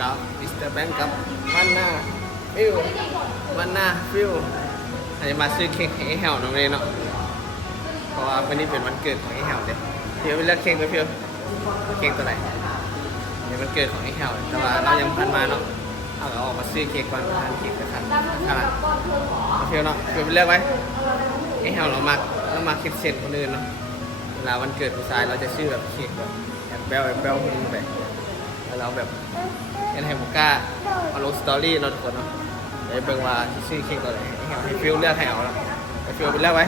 กับมิสเตอร์แบงค์กับวันหน้าฟิววันหน้าฟิวอาจจะมาซื้อเค้กให้ไอ้แฮวน้องเลยเนาะเพราะว่าวันนี้เป็นวันเกิดของไอ้แฮวเด้เดี๋ยวไปเลือกเค้กไปฟิวเค้กตัวไหนเป็นวันเกิดของไอ้แฮวแต่ว่าเรายังพันมาเนาะเอาออกมาซื้อเค้กวันทานเค้กกันขนาดฟิวเนาะฟิวไปเลือกไว้ไอ้แฮวเรามาคิดเซนคนอื่นเนาะเวลาวันเกิดผู้ชายเราจะซื้อแบบเค้กแบบแบลคนแบบเราแบบเห็นไฮบุก้าเอาลงสตอรี่เราทุกคนเนาะเดี๋ยวเบิ่งว่าชื่อเค้กตัวไหนให้ฟิลเลือกให้เอาแล้วให้ฟิลไปเลือกไว้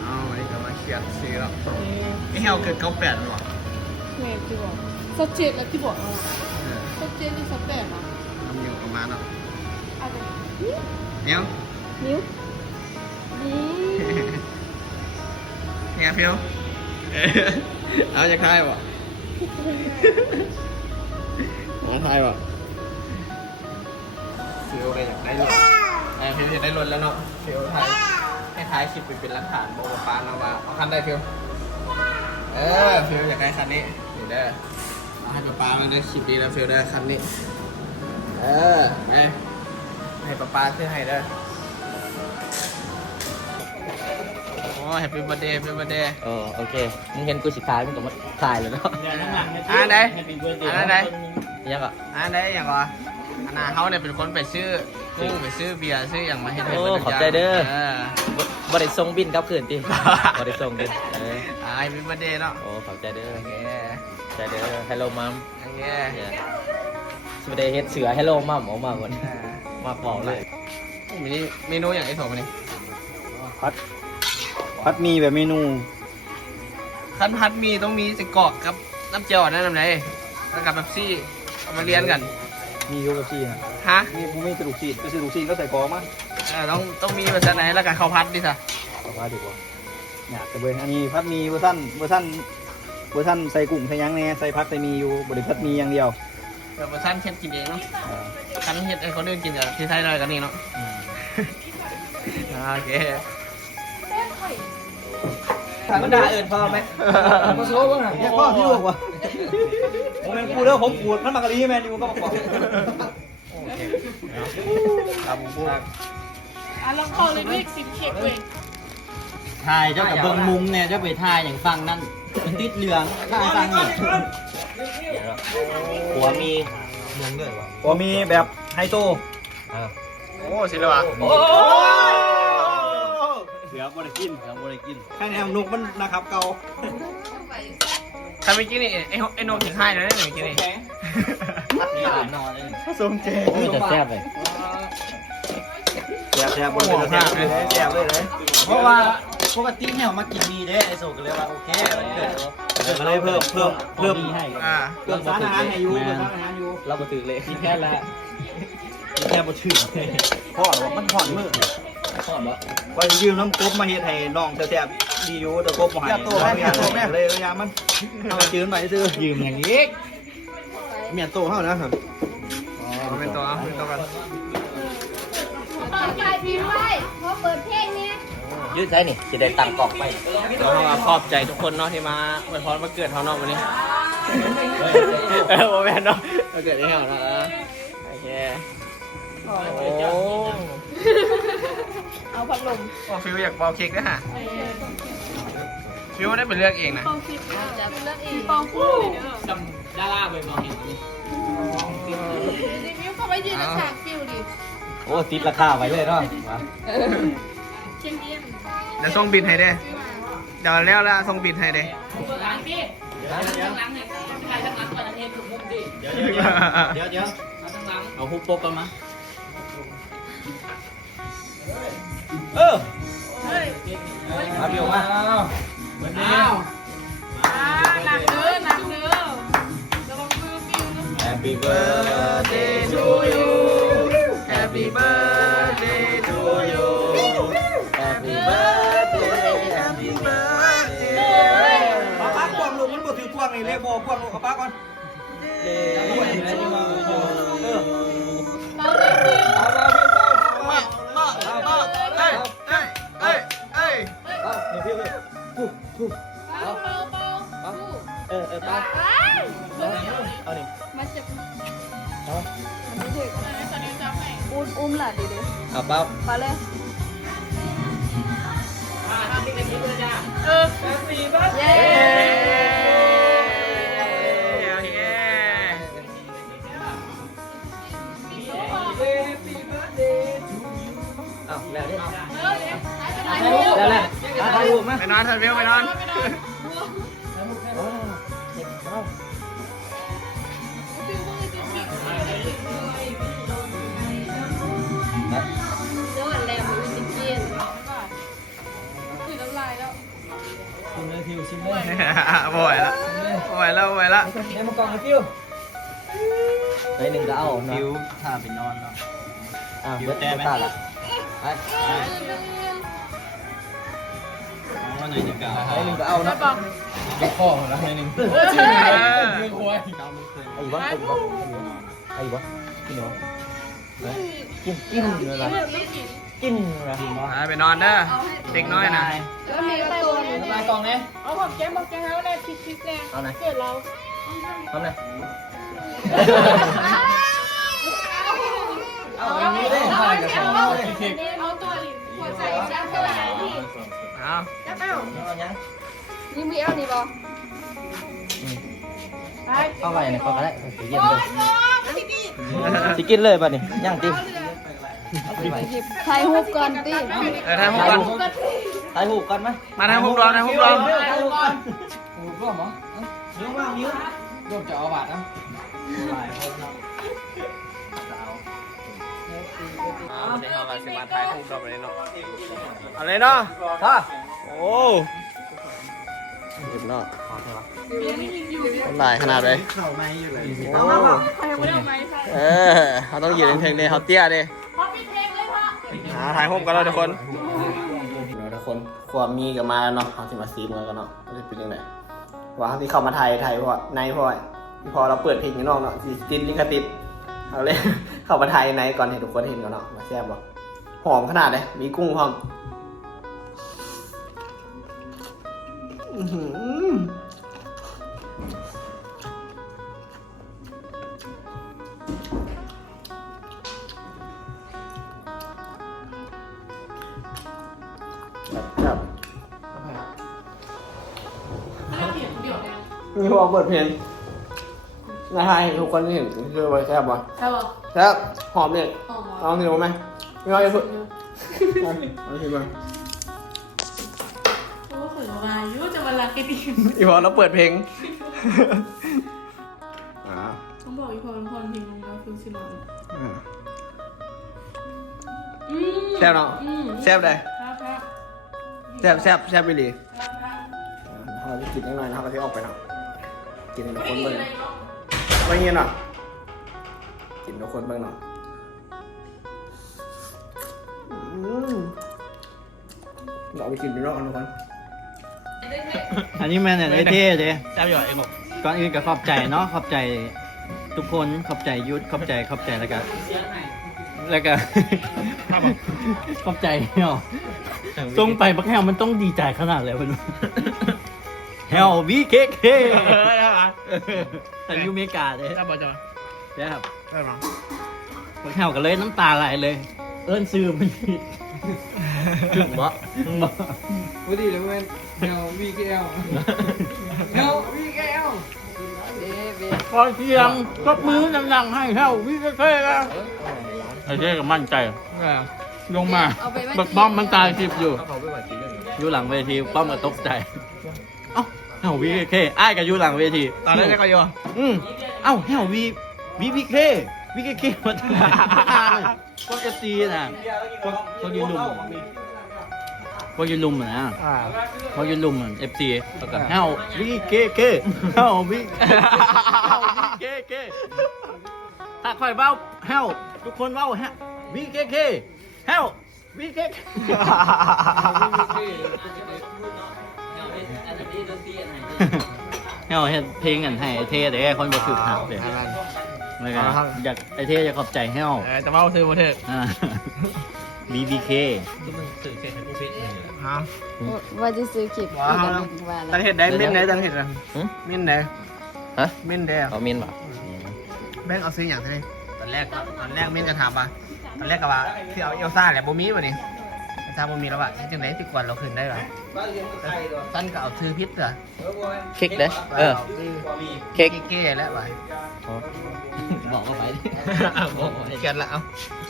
เอาอันนี้ก็มาเคลียร์ซื้อแล้วไอ้เฮาเกิด98หรอ แม่ที่บอกสักเจ็ดแล้วที่บอกเราสักเจ็ดนี่สักแปดเนาะ ทำอยู่ประมาณเนาะ อาจจะ เนี่ย นิ้วนี่ เนี่ยฟิลเอาจะคายบ่มาทายบ่ฟิลอะไรอยากได้รถฟิลอยากได้รถแล้วเนาะฟิลทายให้ทายคลิปไปเป็นหลักฐานบอกว่าป้าเรามาเอาคันได้ฟิลฟิลอยากได้คันนี้เดี๋ยวได้เอาให้ป้ามาได้คลิปดีแล้วฟิลได้คันนี้ให้ป้าซื้อให้เด้อโอ้แฮปปี้เบิร์ดเดย์แฮปปี้เบิร์ดเดย์ โอเคมึงเห็นกูสิขายมึงก็มาขายเลยเนาะ อันไหนยังไง ยังอ่ะ อันไหนอย่างวะอันน่ะเขาเนี่ยเป็นคนไปซื้อกุ้งไปซื้อเบียร์ซื้ออย่างมาให้ด้วย โอ้ขอบใจเด้อบริส่งบินครับคืนที่บริส่งบินไอ้มีประเด็นเนาะ โอ้ขอบใจเด้อ โอเค ใจเด้อ Hello Mom โอเค สวัสดีเฮ็ดเสือ Hello Mom ออกมาหมดมาบอกเลย มีเมนูอย่างไอ้โถมานี่ พัดมีแบบเมนู ขั้นพัดมีต้องมีสิกรอกกับน้ำเจียวนั่นทำไรแล้วกับแบบซี่เอามาเรียนกัน มีโยกซี่นะ ฮะ มีผมมีกระดูกซีดกระดูกซีดก็ใส่กองมั้ง ต้องมีแบบไหนแล้วกันข้าวพัดดิซะ เอาว่าดีกว่าอยากจะเบิ่งอันนี้พัดมีเวอร์ชันใส่กุ้งใส่ยังแน่ใส่พักใส่มีอยู่บริพัดมีอย่างเดียว แบบเวอร์ชันเฮ็ดกินเองเนาะกันเฮ็ดไอ้คนอื่นกินกับที่ไทยได้กันนี่เนาะโอเค ถามว่าด่าเอิญพ่อไหม มาโซ่บ้างอ่ะเนี่ยพ่อที่ลูกวะผมเป็นกูแล้วผมปวดมันมากระลีแมนอยู่ก็มาบอก ครับผมพูด ลองคอเลยด้วยสิบเค้กเว้ย ถ่ายเจ้ากับเบิ้งมุมเนี่ยเจ้าไปถ่ายอย่างฟังนั่นติดเหลืองถ่ายฟังนี่หัวมีเมืองด้วยวะ ผมมีแบบไฮโซ โอ้สิเลยวะ โอ้เสือบริกินแค่แนวนุกมันนะครับเก่า ทำเมื่อกี้นี่ไอ้โนกินให้นะเนี่ยเมื่อกี้นี่ นี่นอนเลย ทรงเจ มีแต่แซ่บเลย แซ่บบนแซ่บเลย เพราะว่าปกติเนี่ยมากินมีเด้ไอโซก็เลยว่าโอเค เลยเพิ่ม มีให้ เพิ่มสารอาหารให้อยู่เพิ่มสารอาหารอยู่ เราก็ตื่นเลยกินแค่ละกินแค่บ่ถึง พ่อว่ามันผ่อนมือ พ่อบ่ ไปยืมน้ำกบมาเฮ็ดให้น้องแซ่บๆดีอยู่แต่กบบ่ให้เลยยามันเอาจืนไปซื้อ ยืมอย่างนี้ เมียนโตเฮานะครับ เป็นตัวเป็นตัวกัน เปิดไฟพิมพ์ไว้เพราะเปิดเพลงนี้ ยืดใช่นี่จะได้ตังกล่องไป เราขอบใจทุกคนเนาะที่มาอวยพรวันเกิดเขาเนาะวันนี้โมแมนเนาะวันเกิดที่เขาเนาะโอเคโอ้ เอาพัดลม ฟิวอยากเป่าเค้กด้วยฮะฟิวได้ไปเลือกเองนะ ปองฟิปจะเป็นเรื่องอีกปองพูดเลยเด้อ จำดาราไปมองเห็นนี่ รีวิวเข้าไปยืนในฉากฟิวดิ โอ้ติดราคาไว้เลยเนาะ เชียงเยี่ยม เดี๋ยวส่งบินให้เด้เดี๋ยวแล้วละส่งบินให้เด้ เดี๋ยวเอาฮุบปกกันมา เออ เฮ้ย มาเบียวมา หนักเด้อหนักเด้อระวังมือฟิวนะ Happy birthday to you Happy birthday to you Happy birthday Happy birthday มาพักกวางลูกมันบ่ถือกวางนี่เลโบกวางลูกเอาป้าก่อน เออ เราเลยฟิว เอ้ย เดี๋ยวพี่ เบาเบาเบา เออ ไปเอานี่ มันจะ เอา มันไม่ถึงอุ้มหล่ะดิดิ เอาเป้า ไปเลยเย้ เอาแล้วดิแล้วแหละถ่ายรูปมา ไปนอนเถอะเบลไปนอน โดนแล้วมันจะกินคือน้ำลายแล้ว ชิมเลยพิวชิมเลย บ่อยละบ่อยละบ่อยละ เดี๋ยวมากล่องเลยพิวในหนึ่งก็เอา ฟิว เนาะ ถ้าไปนอนเนาะ เบิร์ดแต้ละไป ว่าไหนจะกล่าว ในหนึ่งก็เอาเนาะ ยกข้อมาแล้วในหนึ่ง ไอ้วะไอ้วะกินเหรอกินอะไรกินอะไร ไปนอนเด้อเด็กน้อยนะ แล้วมีกระตัวนึง ลายกล่องเนี่ย เอาหอมแก้มบอกแก้มแล้วแน่คิดแน่ เอาไหน เกิดเรา เอาไหน เอาตัวลิ้นหัวใจแซ่บตัวไหนพี่ เอา แซ่บเอ้า เอายัง นี่มีเอานี่บอไป เอาไปเนี่ยเขาก็ได้สิกิน โอ้ เลย ยพี่นี่ สิกินเลยป่ะนี่ย่างติ ถ่ายรูปก่อนติ ถ่ายรูปก่อน ถ่ายหูก่อนไหม มาถ่ายรูปรอถ่ายรูปรอ ถ่ายหูก่อนหูร่วมเหรอนิ้วมากนิ้วร่วมจะเอาบาทนะ วันนี้เขาก็สิมาถ่ายรูปเราไปเลยเนาะเอาเลยเนาะ ค่ะ โอ้เรียบร้อยหลายขนาดเลย เข่าไม้อยู่เลย โอ้ ใครไม่ได้เอาไม้ใช่ เขาต้องยืนเพลงเลยเขาเตี้ยดิ พอปิดเพลงเลยพ่อ ถ่ายรูปกันแล้วทุกคนทุกคนความมีกับมาแล้วเนาะเขาสิมาซีมกันเนาะไม่ได้เป็นยังไงว่าที่เข้ามาไทยเพราะในเพราะพอเราเปิดเพลงข้างนอกเนาะติดลิขสิทธิ์เอาเลยเข้ามาไทยในก่อนให้ทุกคนเห็นกันเนาะมาแซ่บบ่หอมขนาดเลยมีกุ้งพร้อมครับมีพอเปิดเพลงนะฮะทุกคนเห็นคือว่าแซ่บบ่ ใช่ป่ะ แซ่บหอมเนี่ย อ๋อ ลองชิมไหมไม่เอาจะพูดลองชิมมา โอ้โหวายุจะมาลักกันดี อีพอเราเปิดเพลง ต้องบอกอีพอเป็นคนเพลงลงแล้วฟิลซิลอน แซ่บเนาะแซ่บเลย ครับ แซ่บไปเลยเราจะกินนิดหน่อยนะครับเราจะออกไปเนาะกินให้ทุกคนเบิ่งไม่เงี้ยเนาะกินทุกคนเบิ่งเนาะเราไปกินไปรอบกันทุกคน อันนี้แม่เนี่ยเท่ๆเลย แซ่บอยู่ไอ้หมก ก่อนอื่นก็ขอบใจเนาะขอบใจทุกคนขอบใจยุทธขอบใจแล้วก็ขอบใจเนาะส่งไปบักแฮวมันต้องดีใจขนาดเลยมันแฮววีเคเคแต่ยูเมกาเลย แซ่บป่ะจ๊ะ ใช่ครับ แซ่บมั้ง บักแฮวกันเลยน้ำตาไหลเลย เอิ้นซื้อมันผิดถึงบ่ พอดีเลยเว้ยเฮลวีเคเอลเฮลวีเคเอล พอเสียงก็มือดังๆให้แฮววีเคเคนะไอ้เจ๊ก็มั่นใจลงมาบักป้อมมันตายคลิปอยู่หลังเวทีป้อมก็ตกใจเอ้าแฮววีเคเคอ้ายก็อยู่หลังเวที ตอนแรกก็อยู่ เอ้าแฮววีเคเคมาทำพวกเอฟซีน่ะพวกยืนลุมนะพวกยืนลุมเอฟซีแล้วก็แฮววีเคแฮววีเคถ้าคอยเบ้าแฮวทุกคนเบ้าแฮววีเคแฮววีเคแฮวเฮ็ดเพลงกันให้ไอ้เท่เด้คนบ่ถึกหักเด้เลยครับอยากไอ้เท่จะขอบใจแฮว จะเมาซื้อมาเถอะ BBK ฮะ ว่าจะซื้อคลิป ว้าว ว่า ตังเห็ดได้เม่นได้ตังเห็ดอ่ะ หึ เม่นได้ ฮะ เม่นได้ เอาเมียนบ่ แบงค์เอาซื้ออย่างเท่าไหร่ตอนแรกเม่นจะถามว่าตอนแรกก็ว่าที่เอาเอลซ่าแหละบ่มีป่ะนี่เอลซ่าบ่มีแล้วว่ะที่จังไดที่กวนเราคืนได้ป่ะสั้นก็เอาซื้อพิษเหรอ เค้กเด้เออ เค้ เค้ ก กเก้แล้วว่ะ บอกเข้าไปดิ เกินละเอา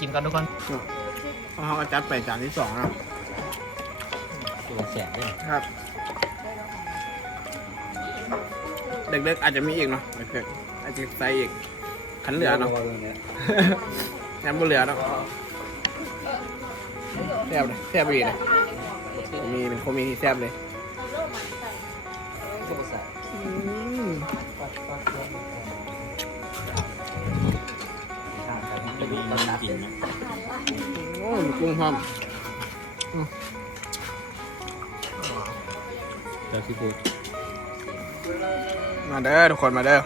กินกันทุกคนเอาจัดไปจานที่2แล้ว ตัวแสบด้วย ครับ เด็กๆอาจจะมีอีกเนาะเด็กๆอาจจะใส่อีกขันเหลือเนาะ ยังบ่เหลือเนาะแซ่บเลยแซ่บดีเลยมีเป็นโคมีที่แซ่บเลยโอ้ยมีกุ้งพร้อม เดี๋ยวพี่พูด มาเด้อทุกคนมาเด้อ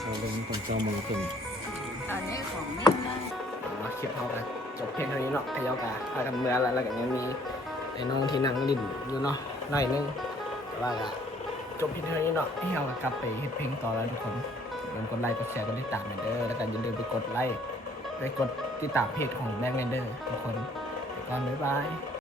เราเรื่องคนเจ้ามือตึง ตอนนี้ของไม่ได้ มาคลิปเท่ากันจบเพียงเท่านี้เนาะขยอกาพากันเมื่อแล้วก็ยังมีไอ้น้องที่นั่งดิ่นอยู่เนาะหน่อยนึงแต่ว่าก็จบเพียงเท่านี้เนาะให้เรากลับไปเฮ็ดเพลงต่อแล้วทุกคนอย่าลืมกดไลค์กดแชร์กดติดตามหน่อยเด้อแล้วก็อย่าลืมไปกดไลค์ไปกดติดตามเพจของแบงค์เรนเดอร์ทุกคนไปก่อนบ๊ายบาย